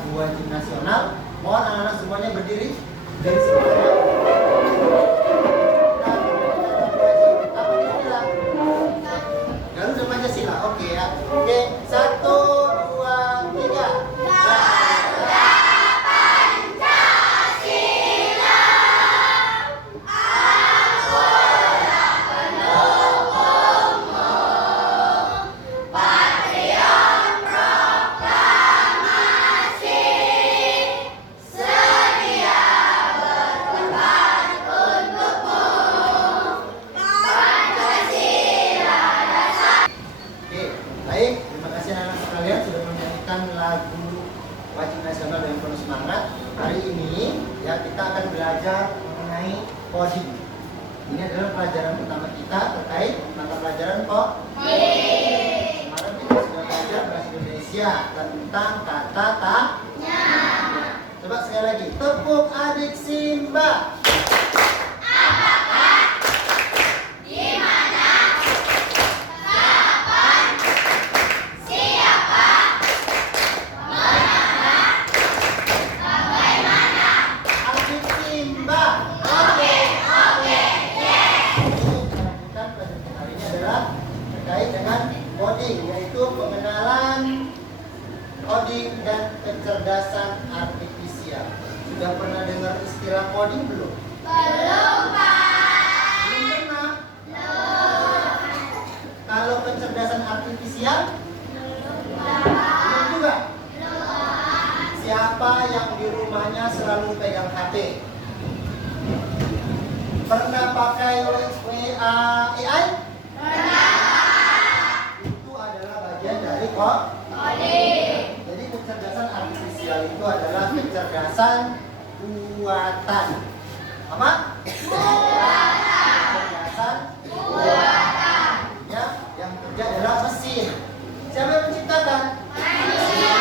lagu wajib nasional. Mohon anak-anak semuanya berdiri dari semuanya. Apa kira-kira? Garuda Pancasila. Oke ya. Oke, 1, 2, 3. Lagu wajib nasional dengan penuh semangat. Hari ini ya kita akan belajar mengenai coding. Ini adalah pelajaran pertama kita terkait mata pelajaran coding. Kemarin kita sudah belajar bahasa Indonesia tentang kata tanya. Coba sekali lagi, tepuk adik Simba. Coding, yaitu pengenalan coding dan kecerdasan artifisial. Sudah pernah dengar istilah coding belum? Belum, Pak. Belum pernah? Belum. Kalau kecerdasan artifisial? Belum juga? Belum. Siapa yang di rumahnya selalu pegang HP? Pernah pakai WA AI? Pernah. Coding. Jadi kecerdasan artifisial itu adalah kecerdasan buatan. Apa? Kecerdasan buatan. Ya, yang kerja adalah mesin. Siapa yang menciptakan? Manusia.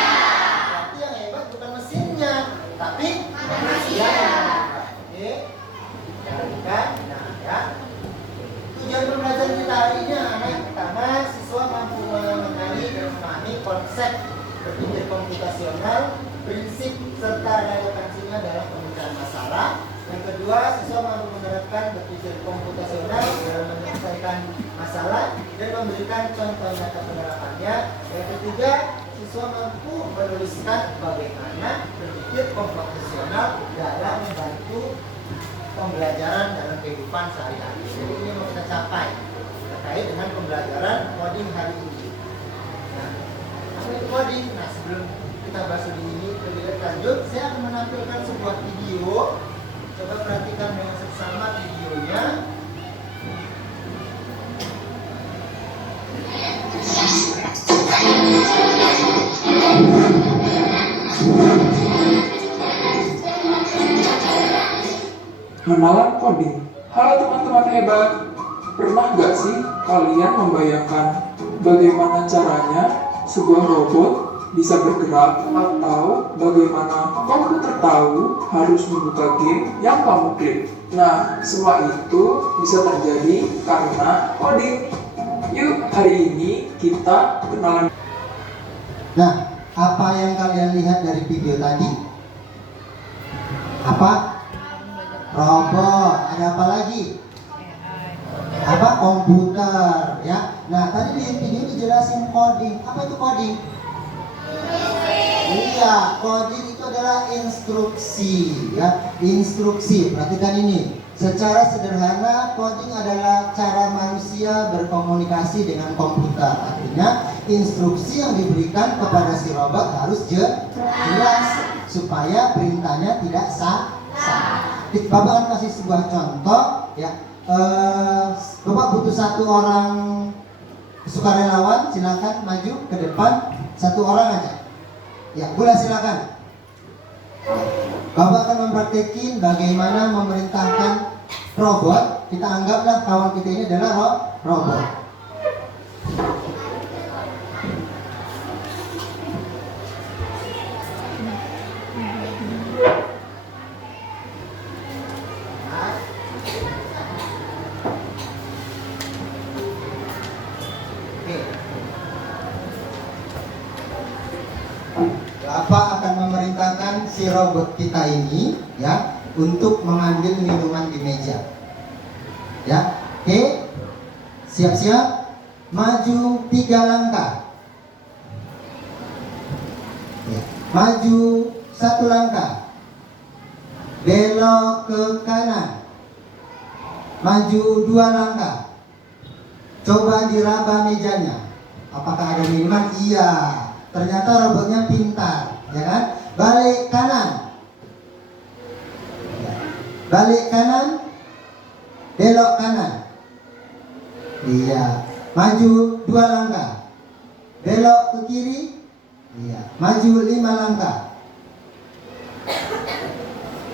Berarti yang hebat bukan mesinnya, tapi manusia. Oke. Kan? Nah, ya. Tujuan pembelajaran kita hari ini anak pertama, siswa mampu mengenali dan memahami konsep berpikir komputasional, prinsip serta relevansinya dalam pemecahan masalah. Yang kedua, siswa mampu menerapkan berpikir komputasional dalam menyelesaikan masalah dan memberikan contoh nyata penerapannya. Yang ketiga, siswa mampu menuliskan bagaimana berpikir komputasional dalam membantu pembelajaran dalam kehidupan sehari-hari. Jadi ini mau kita capai terkait dengan pembelajaran coding hari ini. Nah, apa itu coding? Nah, sebelum kita bahas ini lebih lanjut, saya akan menampilkan sebuah video. Coba perhatikan dengan seksama videonya. Kenalan coding. Halo teman-teman hebat. Pernah nggak sih kalian membayangkan bagaimana caranya sebuah robot bisa bergerak atau bagaimana komputer tahu harus membuka game yang kamu klik? Nah, semua itu bisa terjadi karena coding. Yuk, hari ini kita kenalan. Nah, apa yang kalian lihat dari video tadi? Apa? Robot. Ada apa lagi? Apa? Komputer, ya. Nah, tadi di video dijelasin coding. Apa itu coding? Iya, coding itu adalah instruksi, ya. Instruksi. Perhatikan ini. Secara sederhana, coding adalah cara manusia berkomunikasi dengan komputer. Artinya, instruksi yang diberikan kepada si robot harus jelas supaya perintahnya tidak salah. Bapak akan kasih sebuah contoh, ya. Bapak butuh satu orang sukarelawan, silakan maju ke depan, satu orang aja. Ya, boleh silakan. Bapak akan mempraktekin bagaimana memerintahkan robot. Kita anggaplah kawan kita ini adalah robot. Bapak akan memerintahkan si robot kita ini ya untuk mengambil minuman di meja. Ya, oke, siap-siap, maju 3 langkah. Ya. Maju 1 langkah, belok ke kanan, maju 2 langkah, coba diraba mejanya. Apakah ada minuman? Iya, ternyata robotnya pintar, ya kan? Balik kanan, balik kanan, belok kanan. Iya, maju 2 langkah, belok ke kiri. Iya, maju 5 langkah.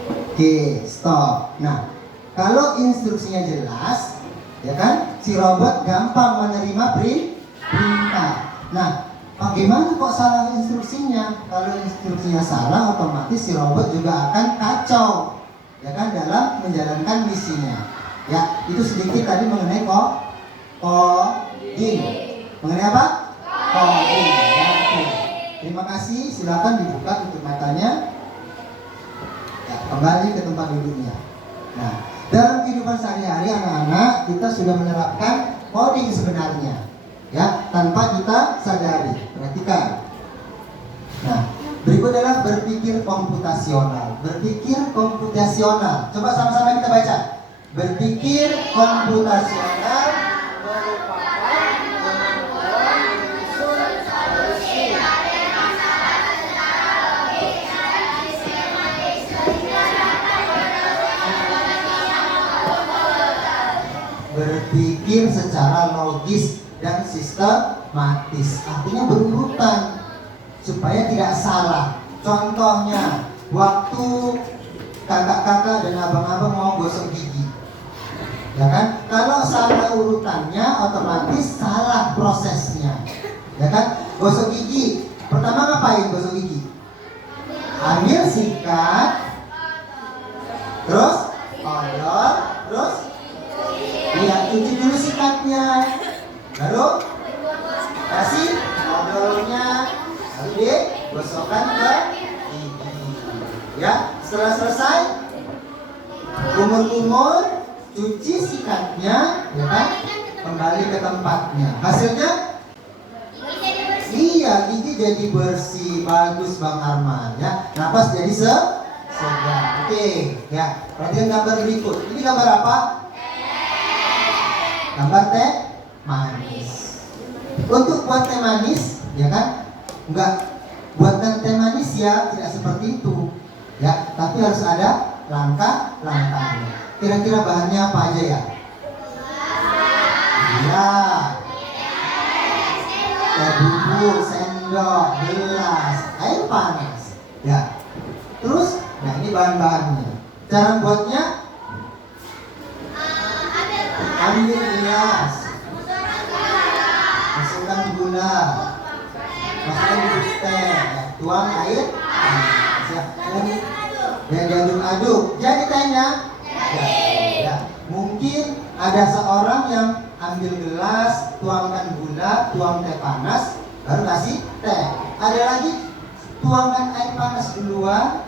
Oke, stop. Nah, kalau instruksinya jelas, ya kan, si robot gampang menerima perintah. Nah, bagaimana kok salah instruksinya? Kalau instruksinya salah, otomatis si robot juga akan kacau, ya kan, dalam menjalankan misinya. Ya, itu sedikit tadi mengenai coding. Mengenai apa? Coding. Ya, oke. Terima kasih. Silakan dibuka tutup matanya. Ya, kembali ke tempat duduknya. Nah, dalam kehidupan sehari-hari anak-anak kita sudah menerapkan coding sebenarnya, ya, tanpa kita sadari. Perhatikan. Nah, berikut adalah berpikir komputasional. Berpikir komputasional. Coba sama-sama kita baca. Berpikir komputasional merupakan kemampuan menyusun solusi dari masalah secara logis dan sistematis sehingga dapat berpikir secara logis dan sistematis, artinya berurutan supaya tidak salah. Contohnya, waktu kakak-kakak dan abang-abang mau gosok gigi, ya kan? Kalau salah urutannya, otomatis salah prosesnya, ya kan? Gosok gigi, pertama ngapain gosok gigi? Ambil sikat, terus odol, terus lihat cuci dulu sikatnya, lalu kasih odolnya, lalu digosokkan ke gigi. Ya, setelah selesai kumur-kumur, cuci sikatnya, ya kan, kembali ke tempatnya. Hasilnya, iya, gigi jadi bersih. Bagus Bang Arman, ya. Napas jadi segar. Oke, ya. Perhatikan gambar berikut. Ini gambar apa? Gambar teh manis. Untuk buat teh manis, ya kan, enggak buatkan teh manis ya, tidak seperti itu, ya. Tapi harus ada langkah-langkahnya. Kira-kira bahannya apa aja ya? Iya. Teh bubuk, sendok, gelas, air panas, ya. Terus, nah ini bahan-bahannya. Cara buatnya, ambil gelas, masukkan gula, masukkan bubuk teh, tuang air panas, ya. Dan diaduk-aduk. Jadi tehnya, ya. Mungkin ada seorang yang ambil gelas, tuangkan gula, tuang teh panas, baru kasih teh. Ada lagi, tuangkan air panas duluan,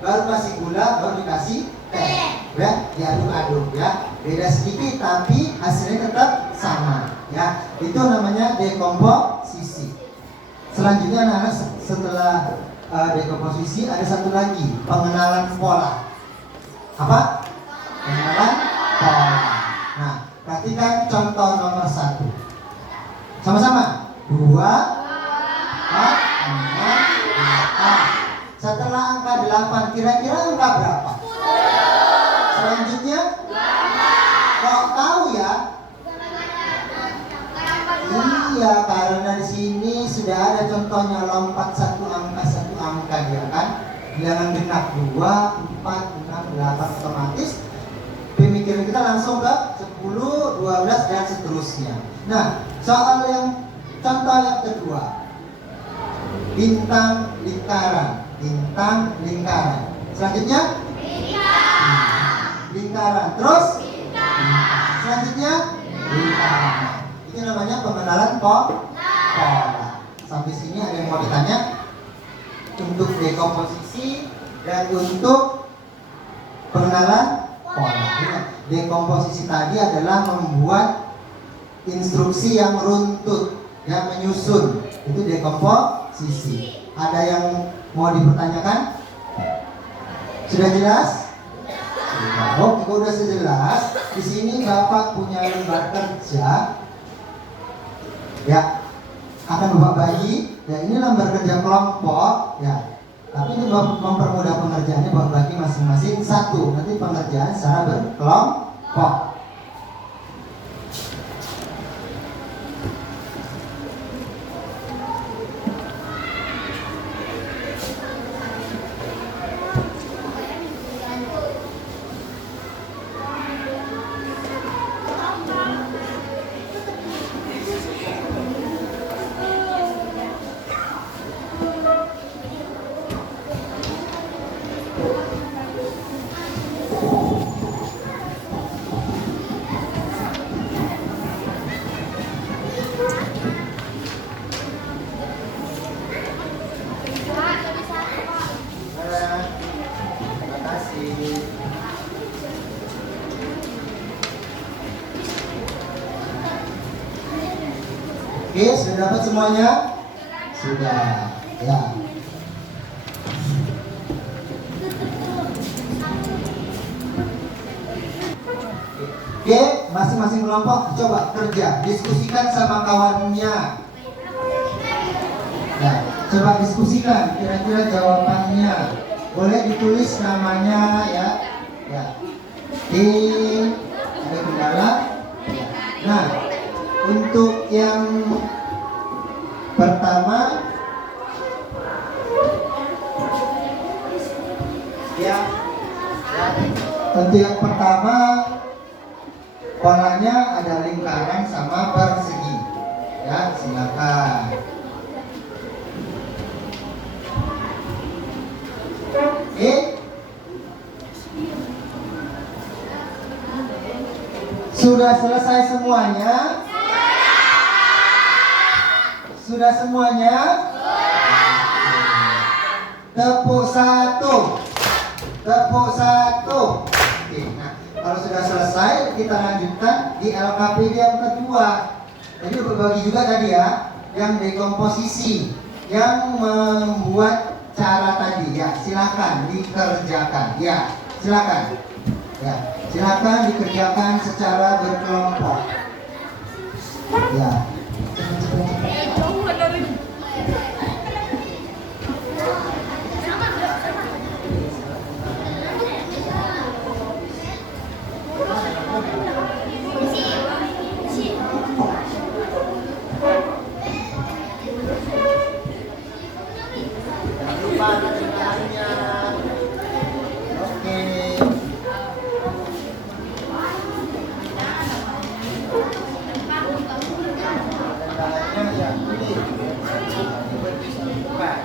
baru kasih gula, baru dikasih teh. Ya, diaduk-aduk, ya. Beda sedikit tapi hasilnya tetap sama, ya. Itu namanya dekomposisi. Selanjutnya anak-anak, setelah dekomposisi ada satu lagi, pengenalan pola. Apa? Pengenalan pola. Nah, perhatikan contoh nomor 1. Sama-sama. 2, 4, 6, 8. Setelah angka 8, kira-kira angka berapa? Selanjutnya? Kok tahu ya? Iya, karena di sini sudah ada contohnya, lompat satu angka ya kan? Bilangan genap 2, 4, 6, 8, otomatis pemikiran kita langsung ke 10, 12 dan seterusnya. Nah, soal yang contoh yang kedua, bintang lingkaran, bintang lingkaran. Selanjutnya lingkaran, terus selanjutnya lingkaran. Ini namanya pengenalan pola. Sampai sini ada yang mau ditanya? Untuk dekomposisi Dan untuk pengenalan pola. Dekomposisi tadi adalah membuat instruksi yang runtut, yang menyusun. Itu dekomposisi. Ada yang mau dipertanyakan? Sudah jelas? Sudah. Oke, udah jelas. Di sini Bapak punya lembar kerja. Ya, akan Bapak bagi. Ya, ini lembar kerja kelompok. Ya, tapi ini mempermudah pengerjaannya, Bapak bagi masing-masing satu. Nanti pengerjaan secara berkelompok. Terima kasih. Oke, sudah dapat semuanya? Sudah. Ya. Oke, masing-masing kelompok coba kerja, diskusikan sama kawannya. Ya, coba diskusikan kira-kira jawabannya. Boleh ditulis namanya ya. Ya. Ada kendala. Nah, untuk yang pertama ya, untuk yang pertama polanya ada lingkaran sama persegi. Ya, silakan. Oke. Sudah selesai semuanya? Sudah semuanya? Tepuk satu. Tepuk satu. Oke, nah kalau sudah selesai kita lanjutkan di LKPD yang kedua. Jadi berbagi juga tadi ya, yang dekomposisi, yang membuat cara tadi ya, silakan dikerjakan ya, silakan ya, silakan dikerjakan secara berkelompok ya. Jangan lupa kendalanya. Oke. Kendalanya ya ini. Bukan.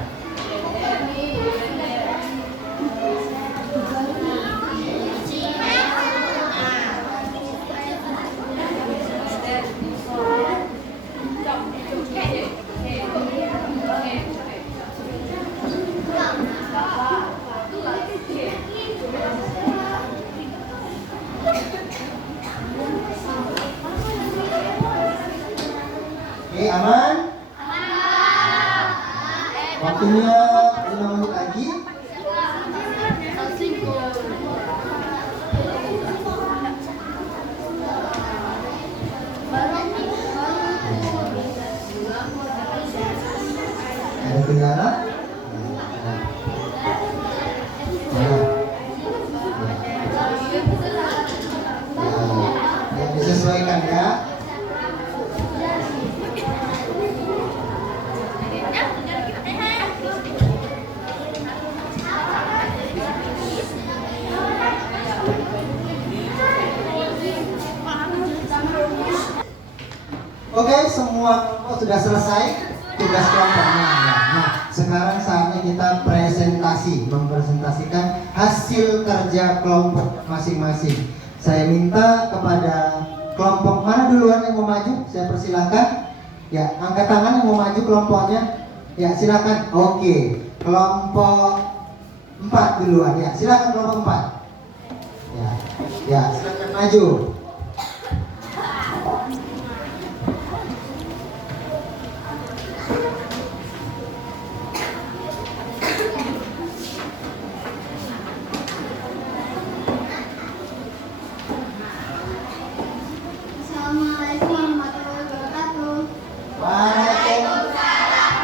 Oke, aman? Waktunya 5 menit lagi. Ada kendala? Ya, disesuaikan ya. Oke, semua kelompok sudah selesai tugas kelompoknya. Nah, sekarang saatnya kita mempresentasikan hasil kerja kelompok masing-masing. Saya minta kepada kelompok mana duluan yang mau maju, saya persilahkan. Ya, angkat tangan yang mau maju kelompoknya. Ya, silakan. Oke, kelompok 4 duluan ya. Silakan kelompok 4. Ya. Ya, silakan maju. Assalamualaikum warahmatullahi wabarakatuh. Waalaikumsalam.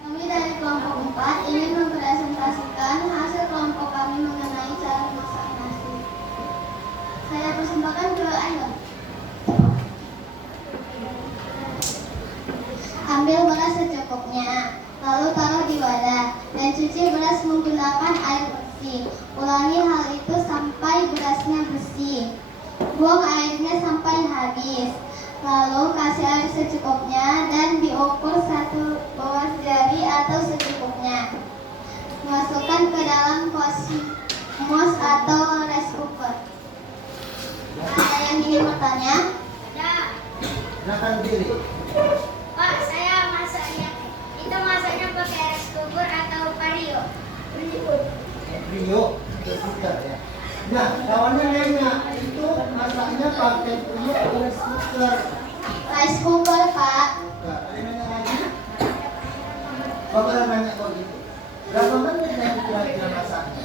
Kami dari kelompok 4 ingin mempresentasikan hasil kelompok kami mengenai cara memasak nasi. Saya persembahkan ke Anda. Ambil beras secukupnya, lalu taruh di wadah dan cuci beras menggunakan air bersih. Ulangi hal itu sampai berasnya bersih. Buang airnya sampai habis. Lalu kasih air secukupnya dan diukur 1 ruas jari atau secukupnya. Masukkan ke dalam cosmos atau rice cooker. Ada yang ingin bertanya? Ada. Silakan diri. Pak, saya masaknya itu masaknya pakai rice cooker atau vario? Rio, cooker ya. Nah, kawannya nanya, itu masaknya pakai Rio atau rice cooker? Rice cooker, Pak. Enggak, ada yang nanya lagi? Bapak yang nanya kok gitu. Berapa menit yang kira-kira masaknya?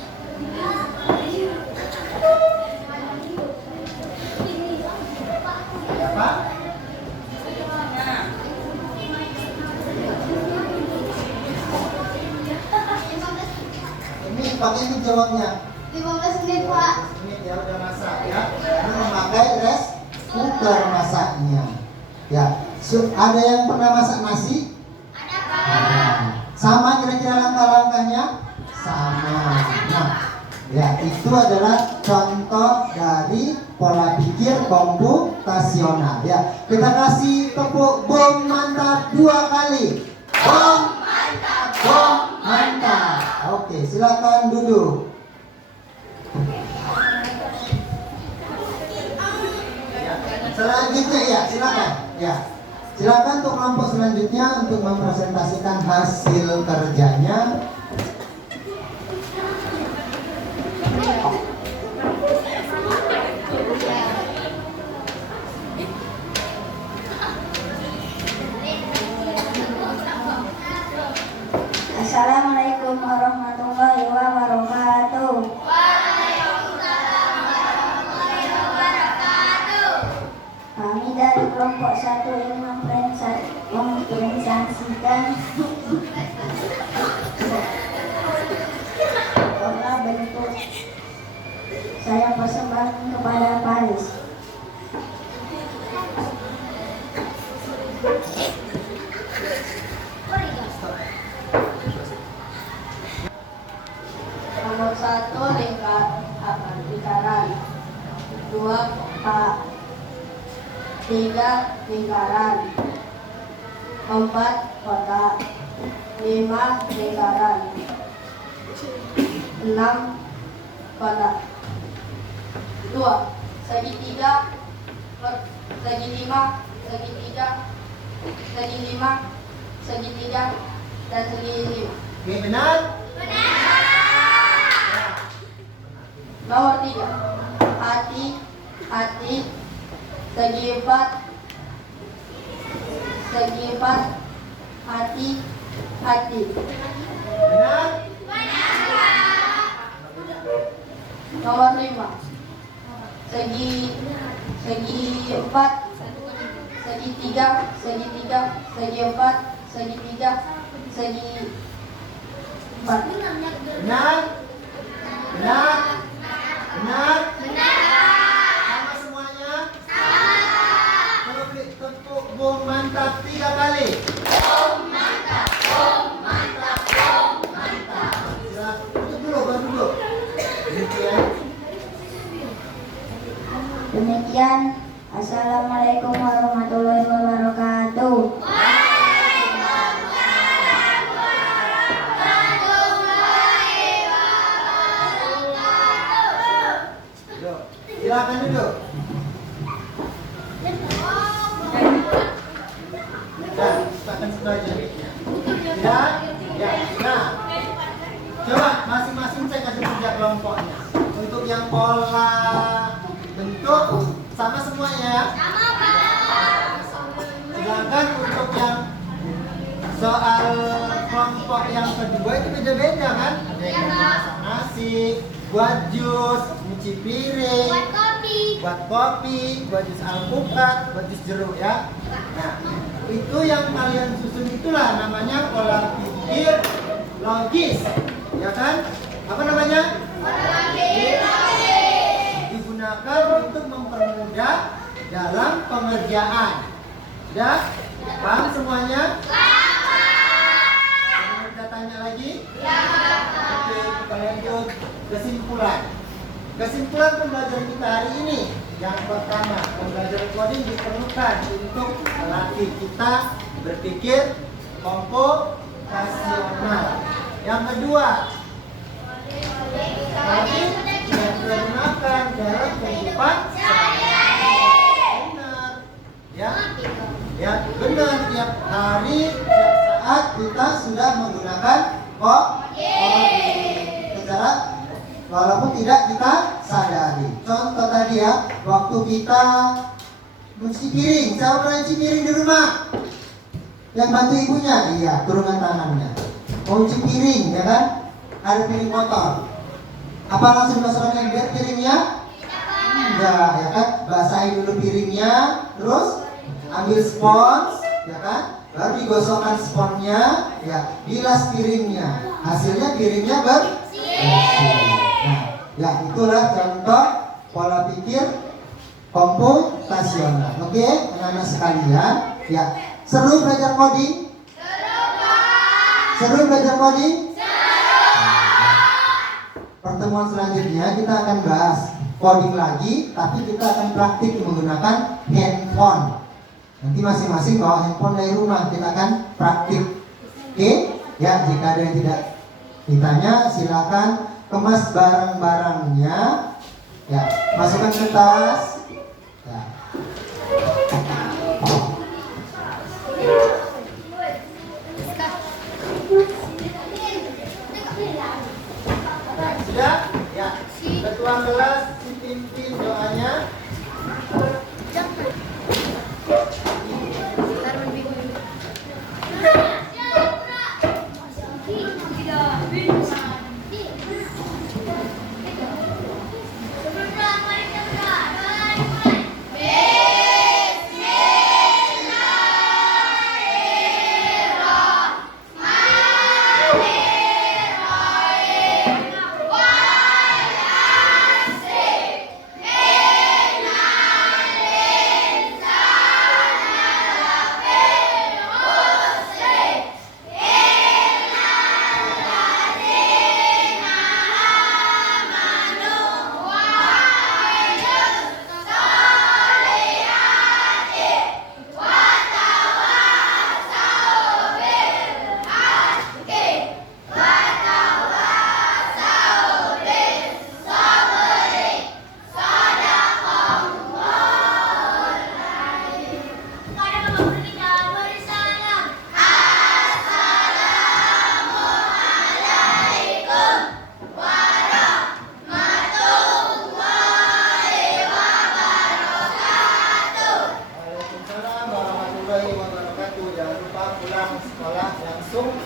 Ya, Pak? Ini pakai ini jawabnya. 15 menit, Pak. Ini dia udah masak ya. Karena memakai rice cooker masaknya. Ya, ada yang pernah masak nasi? Ada, Pak. Nah, sama kira-kira langkah-langkahnya? Sama. Nah, ya itu adalah contoh dari pola pikir komputasional. Ya, kita kasih tepuk bom mantap 2 kali. Bom mantap, bom mantap. Oke, silakan duduk. Selanjutnya ya, silakan. Ya. Silakan untuk kelompok selanjutnya untuk mempresentasikan hasil kerjanya. Assalamualaikum warahmatullahi wabarakatuh. Kami dari kelompok 1 yang mempresentasikan pola bentuk. Saya persembahkan kepada Paris. Nomor 1 lingkaran, 2 kotak, 3 lingkaran, 4 kotak, 5 lingkaran, 6 kotak, 2 segitiga, segi 5, segitiga, segi 5, segitiga, dan segi 5. Oke, benar? Nomor 3 hati, segi 4, hati. Benar? Nomor 5 segi 4, segi 3, segi 4, segi 3, segi 4. Benar? Benar? Benar? Sama semuanya? Tepuk bom mantap 3 kali. Silakan. Duduk dulu, baru duduk. Demikian. Assalamualaikum warahmatullahi wabarakatuh. Silakan duduk. Dan silakan sebelah. Ya. kan? Ya. Nah, coba masing-masing saya kasih kerja kelompoknya. Untuk yang pola bentuk sama semuanya ya. Sama, Pak. Sedangkan untuk yang soal kelompok yang kedua itu beda-beda kan? Ada yang masak nasi, buat jus, nyuci piring, buat kopi, buat jus alpukat, buat jus jeruk ya. Nah, itu yang kalian susun itulah namanya pola pikir logis, ya kan? Apa namanya? Pola pikir logis. Digunakan untuk mempermudah dalam pengerjaan. Sudah? Paham semuanya? Mau kita tanya lagi? Ya, Oke, kita lanjut kesimpulan. Kesimpulan pembelajaran kita hari ini. Yang pertama, pembelajaran coding diperlukan untuk melatih kita berpikir komputasional. Yang kedua, coding tidak digunakan dalam kehidupan sehari-hari. Benar. Ya, benar. Tiap hari, tiap saat kita sudah menggunakan coding. Secara walaupun tidak kita sadari. Contoh tadi ya, waktu kita mencuci piring, siapa pernah cuci piring di rumah? Yang bantu ibunya? Iya, turunkan tangannya. Mau cuci piring, ya kan? Ada piring kotor. Apa langsung dimasukkan ember piringnya? Enggak, ya kan? Basahin dulu piringnya, terus ambil spons, ya kan? Baru digosokkan sponnya, ya, bilas piringnya. Hasilnya piringnya bersih. Nah, ya itulah contoh pola pikir komputasional. Oke, anak-anak sekalian, ya. Seru belajar coding? Seru belajar coding? Pertemuan selanjutnya kita akan bahas coding lagi, tapi kita akan praktik menggunakan handphone. Nanti masing-masing bawa handphone dari rumah, kita akan praktik. Oke? Ya, jika ada yang tidak ditanya, silakan kemas barang-barangnya. Ya, masukkan ke tas. Ya. Sudah? Ya. Ketua kelas pimpin doanya.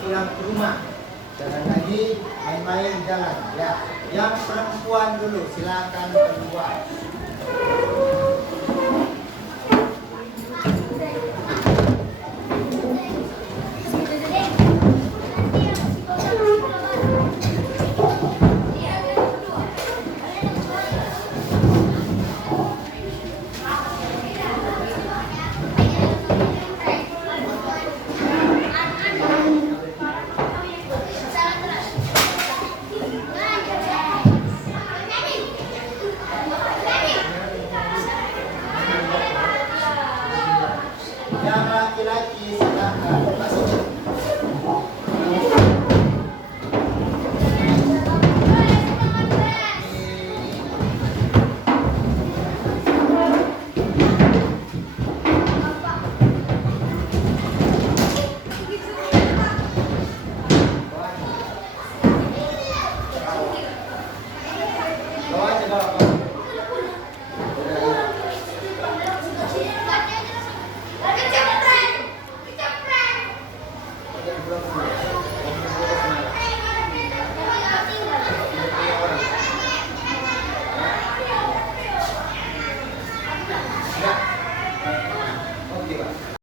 Pulang ke rumah, jangan lagi main-main di jalan ya. Yang perempuan dulu silakan keluar. Ada? Oke, Pak.